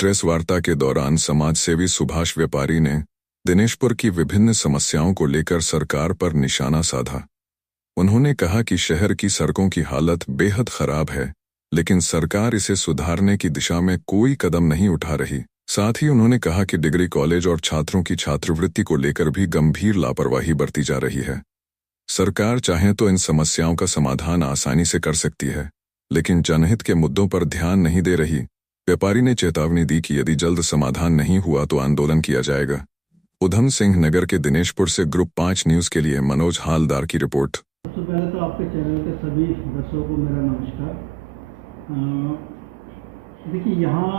Press वार्ता के दौरान समाजसेवी सुभाष व्यापारी ने दिनेशपुर की विभिन्न समस्याओं को लेकर सरकार पर निशाना साधा। उन्होंने कहा कि शहर की सड़कों की हालत बेहद खराब है, लेकिन सरकार इसे सुधारने की दिशा में कोई कदम नहीं उठा रही। साथ ही उन्होंने कहा कि डिग्री कॉलेज और छात्रों की छात्रवृत्ति को लेकर भी गंभीर लापरवाही बरती जा रही है। सरकार चाहे तो इन समस्याओं का समाधान आसानी से कर सकती है, लेकिन जनहित के मुद्दों पर ध्यान नहीं दे रही। व्यापारी ने चेतावनी दी कि यदि जल्द समाधान नहीं हुआ तो आंदोलन किया जाएगा। उधम सिंह नगर के दिनेशपुर से ग्रुप 5 न्यूज के लिए मनोज हालदार की रिपोर्ट। सबसे पहले तो आपके चैनल के सभी दर्शकों को मेरा नमस्कार। देखिए, यहाँ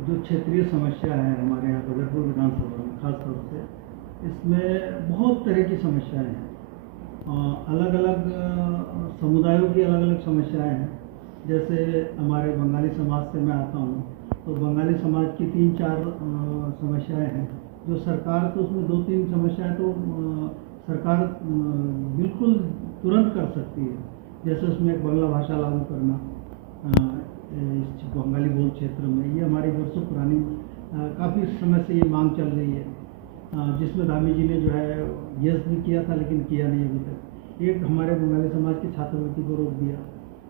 जो क्षेत्रीय समस्या है हमारे यहाँ बदरपुर विधानसभा में खास तौर से, इसमें बहुत तरह की समस्याएं हैं। अलग अलग समुदायों की अलग अलग समस्याएं हैं। जैसे हमारे बंगाली समाज से मैं आता हूँ, तो बंगाली समाज की 3-4 समस्याएं हैं जो सरकार, तो उसमें 2-3 समस्याएं तो सरकार बिल्कुल तुरंत कर सकती है। जैसे उसमें एक बांग्ला भाषा लागू करना इस बंगाली बोल क्षेत्र में, ये हमारी वर्षों पुरानी काफ़ी समय से ये मांग चल रही है, जिसमें धामी जी ने जो है यस भी किया था लेकिन किया नहीं अभी तक। एक हमारे बंगाली समाज की छात्रवृत्ति को रोक दिया,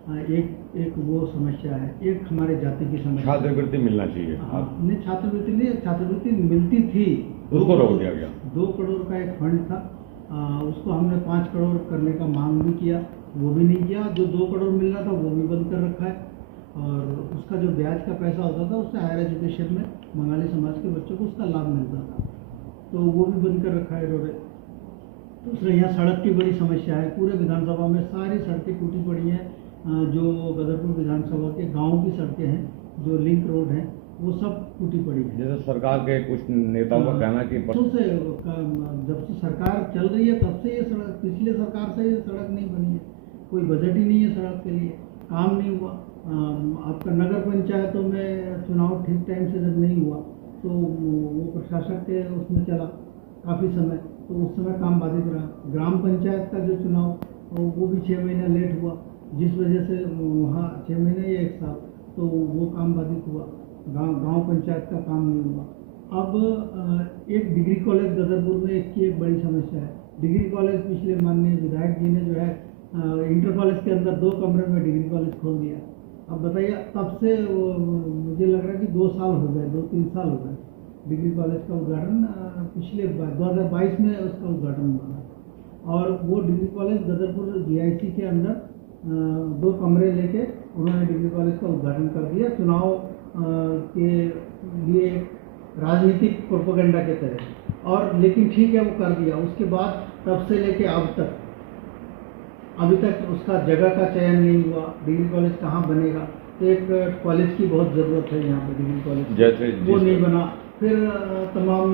एक वो समस्या है। एक हमारे जाति की समस्या, छात्रवृत्ति मिलना चाहिए। नहीं, छात्रवृत्ति नहीं, छात्रवृत्ति मिलती थी, उसको रोक दिया गया। 2 करोड़ का एक फंड था, उसको हमने 5 करोड़ करने का मांग भी किया, वो भी नहीं किया। जो 2 करोड़ मिल रहा था वो भी बंद कर रखा है, और उसका जो ब्याज का पैसा होता था उससे हायर एजुकेशन में बंगाली समाज के बच्चों को उसका लाभ मिलता था, तो वो भी बंद कर रखा है इन्होंने। दूसरे यहाँ सड़क की बड़ी समस्या है। पूरे विधानसभा में सारी सड़कें टूटी पड़ी हैं। जो गदरपुर विधानसभा के गाँव की सड़कें हैं, जो लिंक रोड हैं, वो सब टूटी पड़ी है। जैसे सरकार के कुछ नेताओं का कहना कि जब से सरकार चल रही है तब से ये सड़क, पिछले सरकार से ये सड़क नहीं बनी है, कोई बजट ही नहीं है सड़क के लिए, काम नहीं हुआ। आपका नगर पंचायतों में चुनाव ठीक टाइम से जब नहीं हुआ तो वो प्रशासक के उसमें चला काफ़ी समय, तो उस समय काम बाधित रहा। ग्राम पंचायत का जो चुनाव वो भी 6 महीने लेट हुआ, जिस वजह से वहाँ 6 महीने या 1 साल तो वो काम बाधित हुआ। गांव पंचायत का काम नहीं हुआ। अब एक डिग्री कॉलेज गदरपुर में इसकी एक बड़ी समस्या है। डिग्री कॉलेज पिछले माननीय विधायक जी ने जो है इंटर कॉलेज के अंदर 2 कमरे में डिग्री कॉलेज खोल दिया। अब बताइए, तब से मुझे लग रहा है कि 2 साल हो गए, 2-3 साल हो गए। डिग्री कॉलेज का उद्घाटन पिछले 2022 में उसका उद्घाटन हुआ, और वो डिग्री कॉलेज गदरपुर GIC के अंदर 2 कमरे लेके उन्होंने डिग्री कॉलेज का उद्घाटन कर दिया, चुनाव के लिए राजनीतिक प्रोपेगेंडा के तहत। और लेकिन ठीक है, वो कर दिया। उसके बाद तब से लेके अभी तक उसका जगह का चयन नहीं हुआ। डिग्री कॉलेज कहाँ बनेगा? तो एक कॉलेज की बहुत ज़रूरत है यहाँ पे, डिग्री कॉलेज जैसे वो नहीं बना। फिर तमाम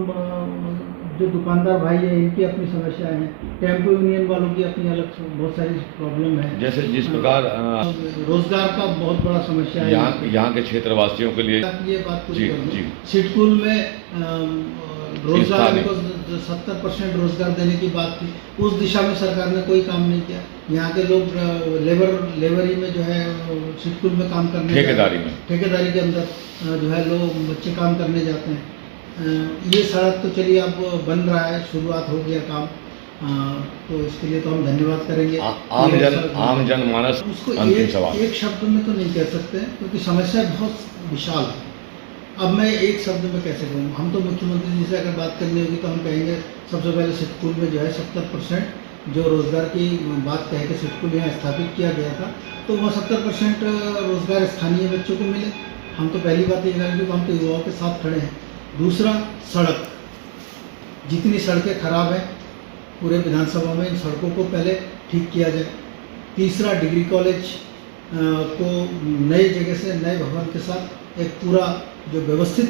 जो दुकानदार भाई है, इनकी अपनी समस्याएं हैं। टेम्पो यूनियन वालों की अपनी अलग बहुत सारी प्रॉब्लम है। जैसे जिस प्रकार रोजगार का बहुत बड़ा समस्या है यहाँ के क्षेत्रवासियों के लिए। ये बात पूरी कर दूं, जी। सिडकुल में रोजगार को 70% रोजगार देने की बात थी, उस दिशा में सरकार ने कोई काम नहीं किया। यहाँ के लोग लेबरी में जो है सिडकुल में काम करने, ठेकेदारी के अंदर जो है लोग बच्चे काम करने जाते हैं। ये सड़क तो चलिए अब बन रहा है, शुरुआत हो गया काम, तो इसके लिए तो हम धन्यवाद करेंगे। आम जनमानस उसको सवाल एक शब्द में तो नहीं कह सकते, क्योंकि समस्या बहुत विशाल है। अब मैं एक शब्द में कैसे कहूँ? हम तो मुख्यमंत्री जी से अगर बात करनी होगी तो हम कहेंगे सबसे पहले सिडकुल में जो है 70% जो रोज़गार की बात कह के सिडकुल यहाँ स्थापित किया गया था, तो वह 70% रोज़गार स्थानीय बच्चों को मिले। हम तो पहली बात ये कहेंगे कि हम तो युवाओं के साथ खड़े हैं। दूसरा, सड़क, जितनी सड़कें खराब हैं पूरे विधानसभा में, इन सड़कों को पहले ठीक किया जाए। तीसरा, डिग्री कॉलेज को नए जगह से, नए भवन के साथ, एक पूरा जो व्यवस्थित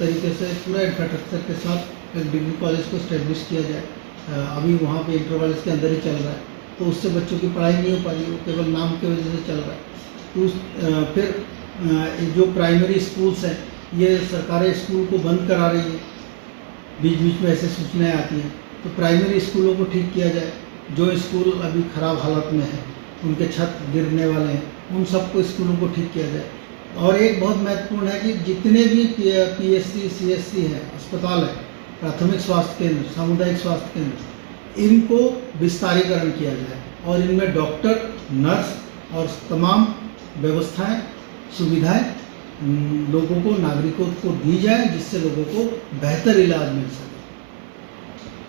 तरीके से पूरा इंफ्रास्ट्रक्चर के साथ एक डिग्री कॉलेज को स्टैब्लिश किया जाए। अभी वहाँ पे इंटर कॉलेज के अंदर ही चल रहा है, तो उससे बच्चों की पढ़ाई नहीं हो पा रही, वो केवल नाम की वजह से चल रहा है। तो फिर जो प्राइमरी स्कूल्स हैं, ये सरकारी स्कूल को बंद करा रही है, बीच बीच में ऐसे सूचनाएं आती हैं। तो प्राइमरी स्कूलों को ठीक किया जाए। जो स्कूल अभी ख़राब हालत में है, उनके छत गिरने वाले हैं, उन सबको स्कूलों को ठीक किया जाए। और एक बहुत महत्वपूर्ण है कि जितने भी PSC CSC है, अस्पताल है, प्राथमिक स्वास्थ्य केंद्र, सामुदायिक स्वास्थ्य केंद्र, इनको विस्तारीकरण किया जाए और इनमें डॉक्टर, नर्स और तमाम व्यवस्थाएं, सुविधाएं लोगों को, नागरिकों को दी जाए, जिससे लोगों को बेहतर इलाज मिल सके।